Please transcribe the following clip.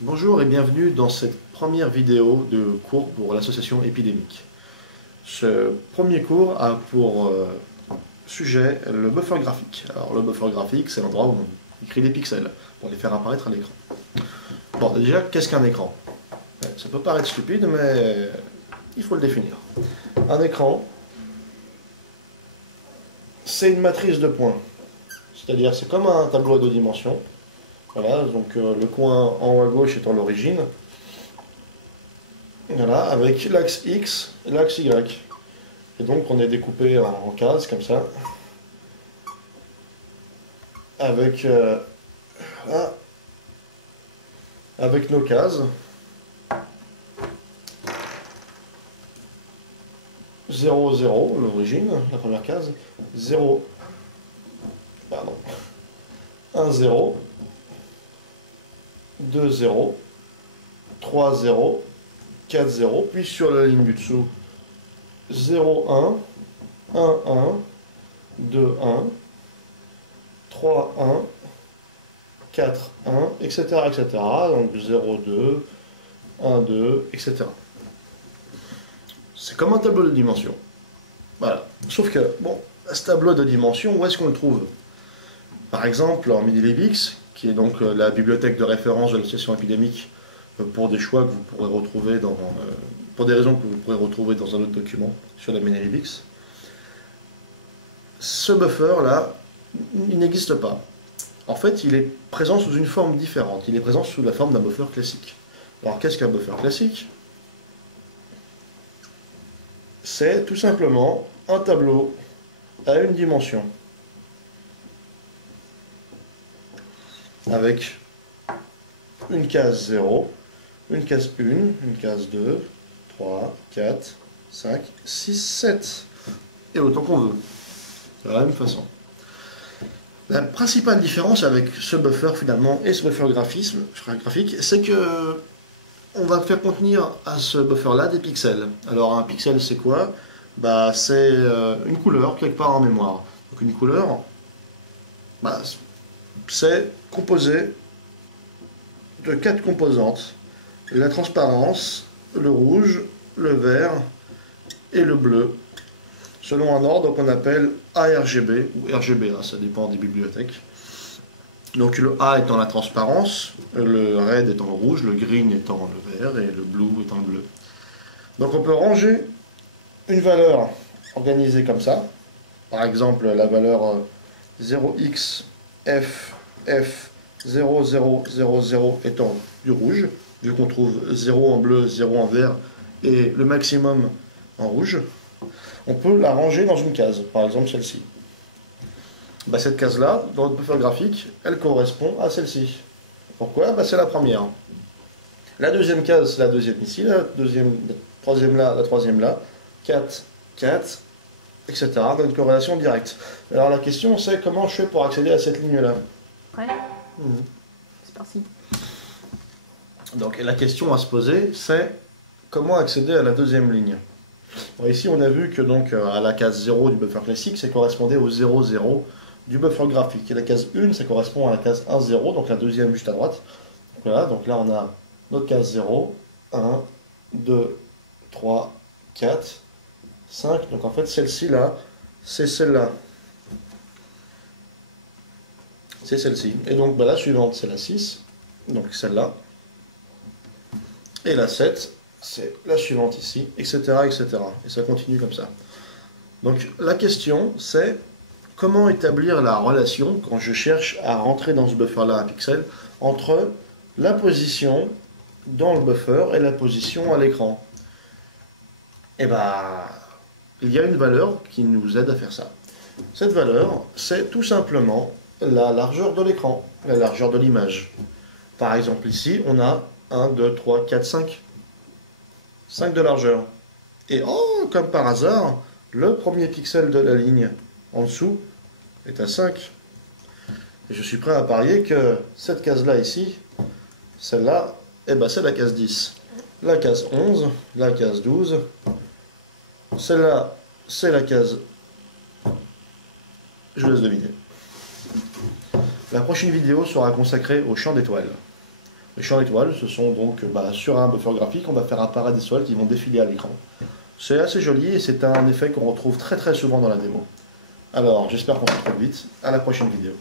Bonjour et bienvenue dans cette première vidéo de cours pour l'association épidémique. Ce premier cours a pour sujet le buffer graphique. Alors le buffer graphique, c'est l'endroit où on écrit des pixels pour les faire apparaître à l'écran. Bon, déjà, qu'est-ce qu'un écran? Ça peut paraître stupide, mais il faut le définir. Un écran, c'est une matrice de points. C'est-à-dire, c'est comme un tableau à deux dimensions. Voilà, donc le coin en haut à gauche étant l'origine. Voilà, avec l'axe X et l'axe Y. Et donc on est découpé en cases comme ça. Avec, voilà, avec nos cases. 0, 0, l'origine, la première case. 0, pardon. 1, 0. 2, 0. 3, 0. 4, 0. Puis sur la ligne du dessous, 0, 1. 1, 1. 2, 1. 3, 1. 4, 1, etc., etc. Donc 0, 2, 1, 2, etc. C'est comme un tableau de dimensions. Voilà. Sauf que, bon, ce tableau de dimensions, où est-ce qu'on le trouve? Par exemple, en Minilibix, qui est donc la bibliothèque de référence de l'association épidémique pour des choix que vous pourrez retrouver dans, pour des raisons que vous pourrez retrouver dans un autre document sur la Minilibix. Ce buffer-là, il n'existe pas. En fait, il est présent sous une forme différente. Il est présent sous la forme d'un buffer classique. Alors, qu'est-ce qu'un buffer classique? C'est tout simplement un tableau à une dimension. Avec une case 0, une case 1, une case 2, 3, 4, 5, 6, 7. Et autant qu'on veut. De la même façon. La principale différence avec ce buffer finalement et ce buffer graphique, c'est que on va faire contenir à ce buffer-là des pixels. Alors un pixel c'est quoi? Bah, c'est une couleur quelque part en mémoire. Donc une couleur, bah, c'est composé de 4 composantes. La transparence, le rouge, le vert et le bleu. Selon un ordre qu'on appelle ARGB ou RGBA, ça dépend des bibliothèques. Donc le A étant la transparence, le red étant le rouge, le green étant le vert et le blue étant le bleu. Donc on peut ranger une valeur organisée comme ça. Par exemple la valeur 0x f f 0000 étant du rouge, vu qu'on trouve 0 en bleu, 0 en vert et le maximum en rouge. On peut la ranger dans une case, par exemple celle-ci. Bah, cette case-là, dans notre buffer graphique, elle correspond à celle-ci. Pourquoi? Bah, c'est la première. La deuxième case, c'est la deuxième ici, la troisième là, la troisième là, 4, 4, etc. dans une corrélation directe. Alors la question c'est comment je fais pour accéder à cette ligne-là? Ouais. C'est parti. Donc la question à se poser, c'est comment accéder à la deuxième ligne? Bon, ici on a vu que donc à la case 0 du buffer classique, ça correspondait au 0, 0 du buffer graphique. Et la case 1, ça correspond à la case 1, 0, donc la deuxième juste à droite. Voilà, donc là on a notre case 0, 1, 2, 3, 4, 5. Donc en fait celle-ci là, c'est celle-là. C'est celle-ci. Et donc bah, la suivante c'est la 6, donc celle-là. Et la 7, c'est la suivante ici, etc., etc. Et ça continue comme ça. Donc la question, c'est comment établir la relation, quand je cherche à rentrer dans ce buffer-là un pixel, entre la position dans le buffer et la position à l'écran. Et bien, il y a une valeur qui nous aide à faire ça. Cette valeur, c'est tout simplement la largeur de l'écran, la largeur de l'image. Par exemple, ici, on a 1, 2, 3, 4, 5. 5 de largeur. Et oh, comme par hasard, le premier pixel de la ligne en dessous est à 5. Et je suis prêt à parier que cette case-là ici, celle-là, eh ben c'est la case 10. La case 11, la case 12. Celle-là, c'est la case... Je vous laisse deviner. La prochaine vidéo sera consacrée au champ d'étoiles. Les champs d'étoiles, ce sont donc sur un buffer graphique, on va faire apparaître des étoiles qui vont défiler à l'écran. C'est assez joli et c'est un effet qu'on retrouve très très souvent dans la démo. Alors, j'espère qu'on se retrouve vite. À la prochaine vidéo.